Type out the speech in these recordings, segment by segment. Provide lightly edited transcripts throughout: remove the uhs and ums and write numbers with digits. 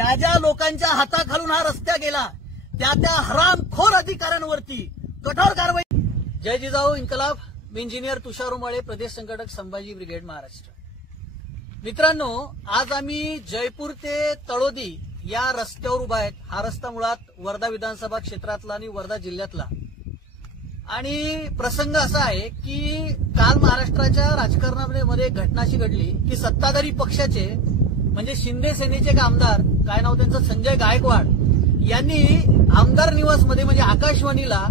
ज्या ज्या लोकांच्या हाताखालून हा रस्ता गेला त्या हरामखोर अधिकाऱ्यांवरती कठोर कारवाई। जय जिजाऊ इन्कलाब। मी इंजिनियर तुषार उमाळे, प्रदेश संघटक संभाजी ब्रिगेड महाराष्ट्र। मित्रांनो, आज आम्ही जयपूर ते तळोदी या रस्त्यावर उभा आहेत। हा रस्ता मुळात वर्धा विधानसभा क्षेत्रातला आणि वर्धा जिल्ह्यातला आणि प्रसंग असा आहे की काल महाराष्ट्राच्या राजकारणामध्ये घटना अशी घडली की सत्ताधारी पक्षाचे म्हणजे शिंदे सेनेचे एक आमदार, काय नाव त्यांचं, संजय गायकवाड यांनी आमदार निवासमध्ये म्हणजे आकाशवाणीला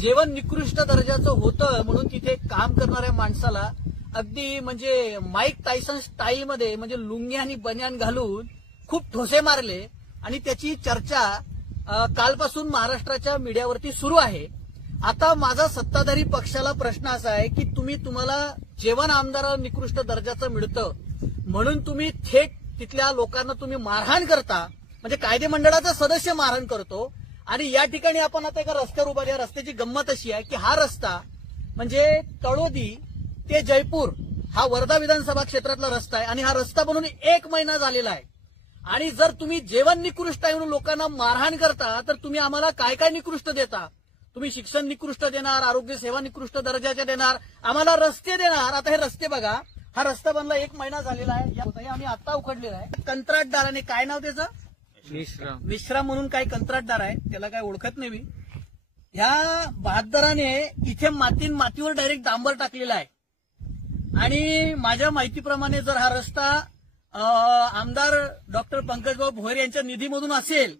जेवण निकृष्ट दर्जाचं होतं म्हणून तिथे काम करणाऱ्या माणसाला अगदी म्हणजे माईक टायसन स्टाईलमध्ये म्हणजे लुंगी आणि बनियान घालून खूप ठोसे मारले आणि त्याची चर्चा कालपासून महाराष्ट्राच्या मीडियावरती सुरू आहे। आता माझा सत्ताधारी पक्षाला प्रश्न असा आहे की तुम्हाला जेवण आमदाराला निकृष्ट दर्जाचं मिळतं म्हणून तुम्ही थेट तिथल्या लोकांना तुम्ही मारहाण करता, म्हणजे कायदे मंडळाचा सदस्य मारहाण करतो। आणि या ठिकाणी आपण आता एका रस्त्यावर उभा, या रस्त्याची गंमत अशी आहे की हा रस्ता म्हणजे तळोदी ते जयपूर हा वर्धा विधानसभा क्षेत्रातला रस्ता आहे आणि हा रस्ता बनून 1 महिना झालेला आहे। आणि जर तुम्ही जेवण निकृष्ट आहे म्हणून लोकांना मारहाण करता तर तुम्ही आम्हाला काय काय निकृष्ट देता? तुम्ही शिक्षण निकृष्ट देणार, आरोग्य सेवा निकृष्ट दर्जाच्या देणार, आम्हाला रस्ते देणार। आता हे रस्ते बघा, हा रस्ता बनला 1 महिना झालेला आहे, आम्ही आता उखडलेला आहे। कंत्राटदाराने, काय नाव त्याचं, मिश्रा म्हणून काही कंत्राटदार आहे, त्याला काय ओळखत नाही मी। ह्या बहादराने इथे मातीवर डायरेक्ट डांबर टाकलेला आहे आणि माझ्या माहितीप्रमाणे जर हा रस्ता आमदार डॉक्टर पंकजभाऊ भोयर यांच्या निधीमधून असेल